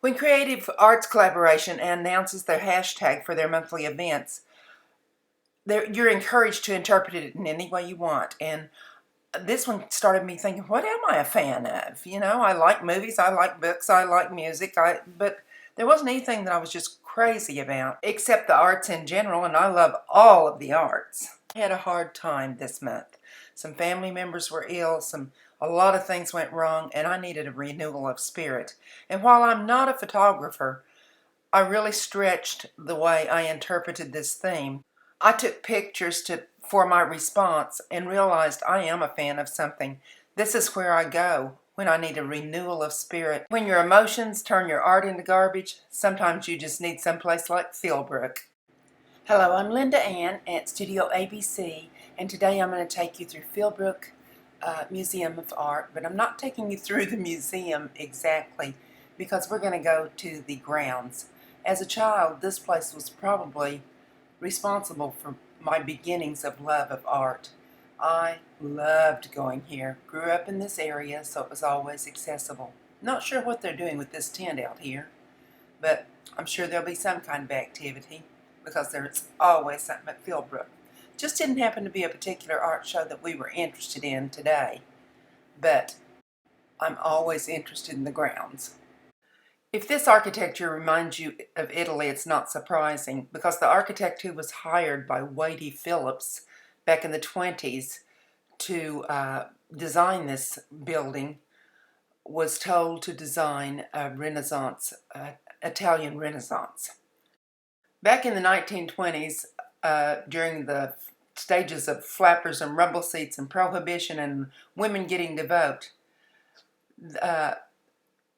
When Creative Arts Collaboration announces their hashtag for their monthly events, you're encouraged to interpret it in any way you want. And this one started me thinking, what am I a fan of? You know, I like movies, I like books, I like music, but there wasn't anything that I was just crazy about, except the arts in general, and I love all of the arts. I had a hard time this month. Some family members were ill, a lot of things went wrong, and I needed a renewal of spirit. And while I'm not a photographer, I really stretched the way I interpreted this theme. I took pictures for my response and realized I am a fan of something. This is where I go when I need a renewal of spirit. When your emotions turn your art into garbage, sometimes you just need someplace like Philbrook. Hello, I'm Linda Ann at Studio ABC, and today I'm going to take you through Philbrook Museum of Art, but I'm not taking you through the museum exactly because we're going to go to the grounds. As a child, this place was probably responsible for my beginnings of love of art. I loved going here. Grew up in this area, so it was always accessible. Not sure what they're doing with this tent out here, but I'm sure there'll be some kind of activity because there's always something at Philbrook. Just didn't happen to be a particular art show that we were interested in today, but I'm always interested in the grounds. If this architecture reminds you of Italy, it's not surprising because the architect who was hired by Wady Phillips back in the 20s to design this building was told to design a Renaissance, Italian Renaissance. Back in the 1920s, during the stages of flappers and rumble seats and prohibition and women getting to vote,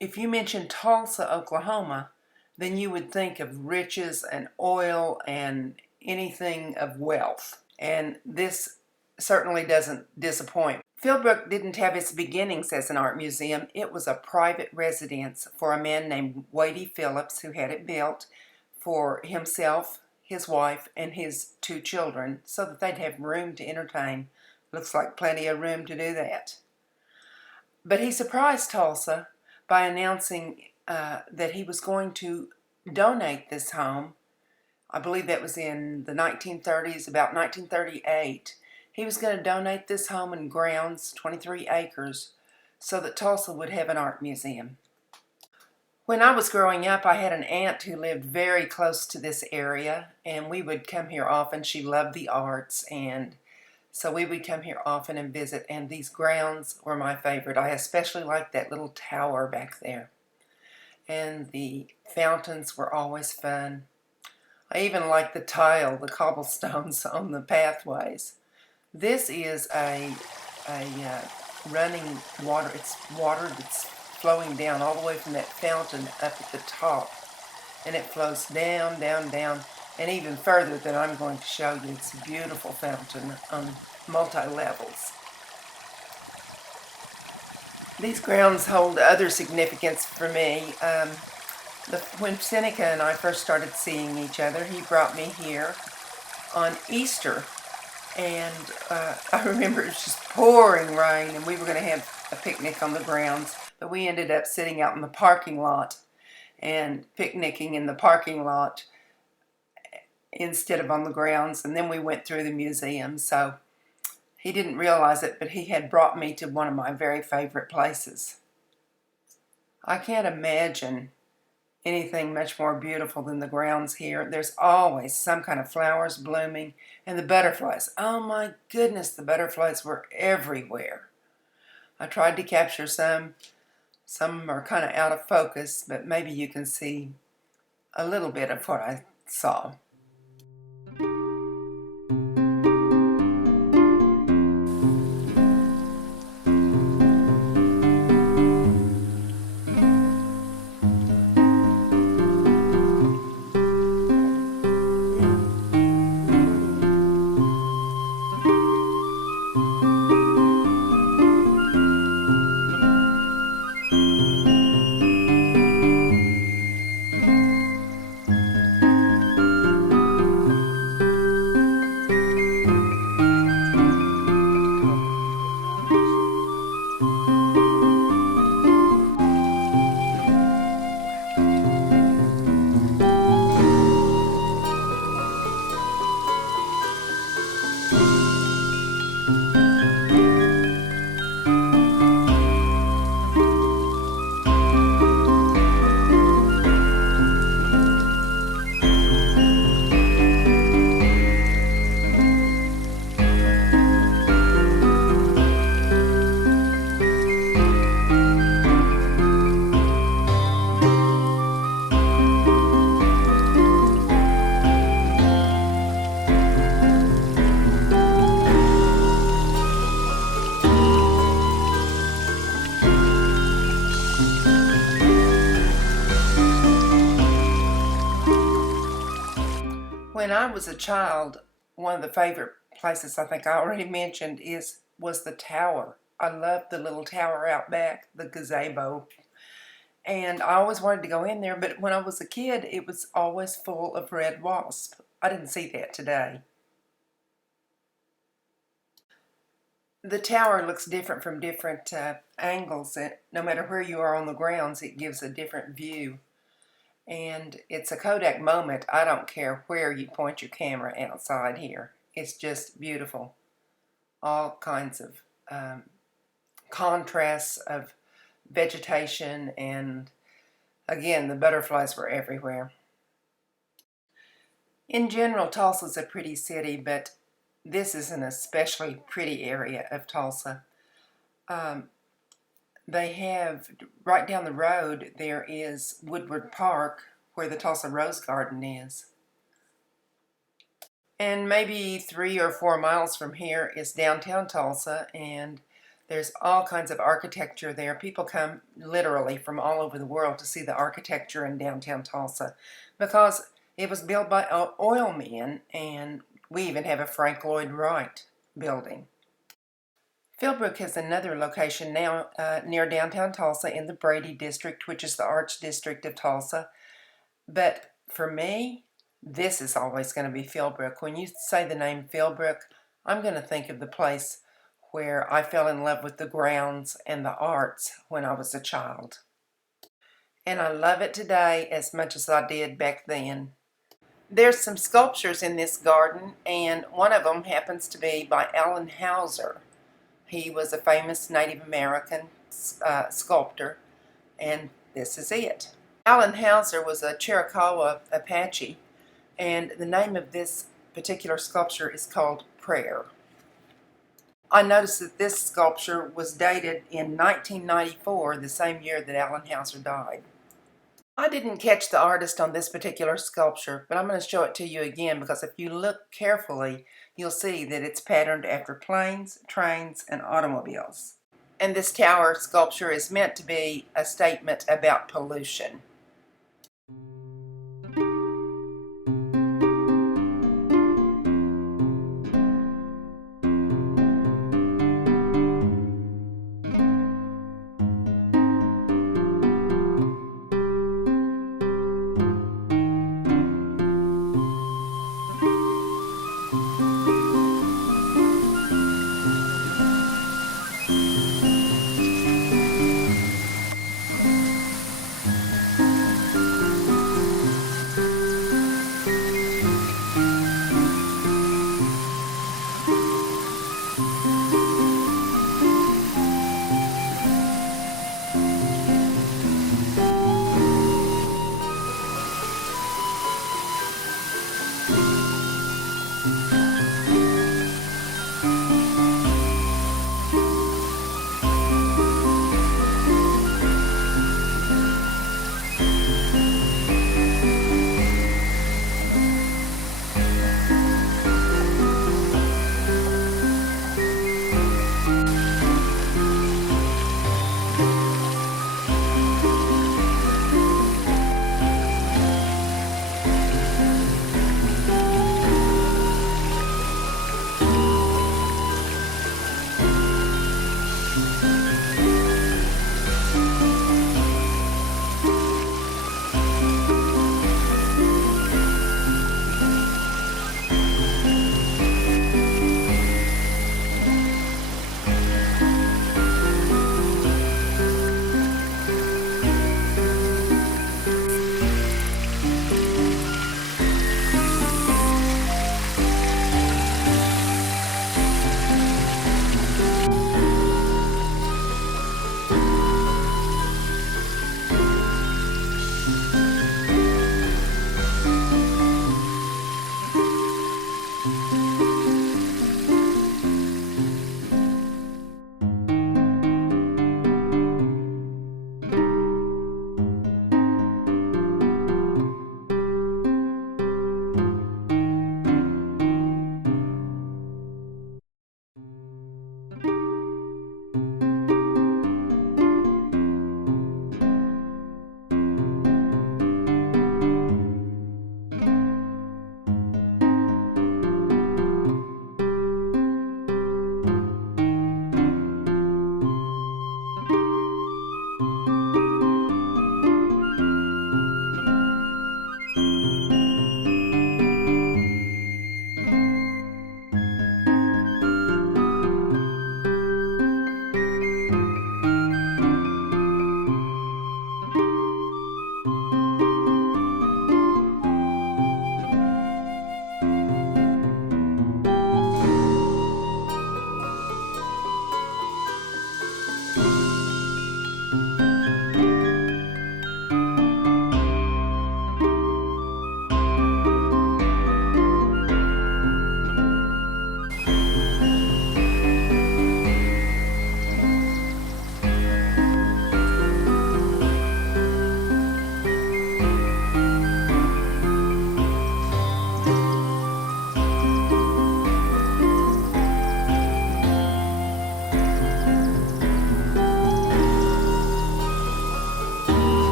if you mention Tulsa, Oklahoma, then you would think of riches and oil and anything of wealth. And this certainly doesn't disappoint. Philbrook didn't have its beginnings as an art museum. It was a private residence for a man named Wady Phillips, who had it built for himself, his wife, and his 2 children so that they'd have room to entertain. Looks like plenty of room to do that. But he surprised Tulsa by announcing that he was going to donate this home. I believe that was in the 1930s, about 1938. He was going to donate this home and grounds, 23 acres, so that Tulsa would have an art museum. When I was growing up, I had an aunt who lived very close to this area, and we would come here often. She loved the arts, and so we would come here often and visit, and these grounds were my favorite. I especially liked that little tower back there. And the fountains were always fun. I even liked the tile, the cobblestones on the pathways. This is a running water. It's water that's flowing down all the way from that fountain up at the top. And it flows down, down, down, and even further than I'm going to show you. It's a beautiful fountain on multi-levels. These grounds hold other significance for me. When Seneca and I first started seeing each other, he brought me here on Easter. And I remember it was just pouring rain, and we were going to have a picnic on the grounds, but we ended up sitting out in the parking lot and picnicking in the parking lot instead of on the grounds, and then we went through the museum. So he didn't realize it, but he had brought me to one of my very favorite places. I can't imagine anything much more beautiful than the grounds here. There's always some kind of flowers blooming, and the butterflies. Oh my goodness, the butterflies were everywhere. I tried to capture some. Some are kind of out of focus, but maybe you can see a little bit of what I saw. When I was a child, one of the favorite places I think I already mentioned was the tower. I loved the little tower out back, the gazebo. And I always wanted to go in there, but when I was a kid, it was always full of red wasp. I didn't see that today. The tower looks different from different angles. No matter where you are on the grounds, it gives a different view. And it's a Kodak moment. I don't care where you point your camera outside here. It's just beautiful. All kinds of contrasts of vegetation, and again, the butterflies were everywhere. In general, Tulsa's a pretty city, but this is an especially pretty area of Tulsa. They have, right down the road, there is Woodward Park, where the Tulsa Rose Garden is. And maybe 3 or 4 miles from here is downtown Tulsa, and there's all kinds of architecture there. People come literally from all over the world to see the architecture in downtown Tulsa because it was built by oil men, and we even have a Frank Lloyd Wright building. Philbrook has another location now near downtown Tulsa in the Brady District, which is the Arts District of Tulsa. But for me, this is always going to be Philbrook. When you say the name Philbrook, I'm going to think of the place where I fell in love with the grounds and the arts when I was a child. And I love it today as much as I did back then. There's some sculptures in this garden, and one of them happens to be by Allen Hauser. He was a famous Native American sculptor, and this is it. Allen Hauser was a Chiricahua Apache, and the name of this particular sculpture is called Prayer. I noticed that this sculpture was dated in 1994, the same year that Allen Hauser died. I didn't catch the artist on this particular sculpture, but I'm going to show it to you again because if you look carefully, you'll see that it's patterned after planes, trains, and automobiles. And this tower sculpture is meant to be a statement about pollution.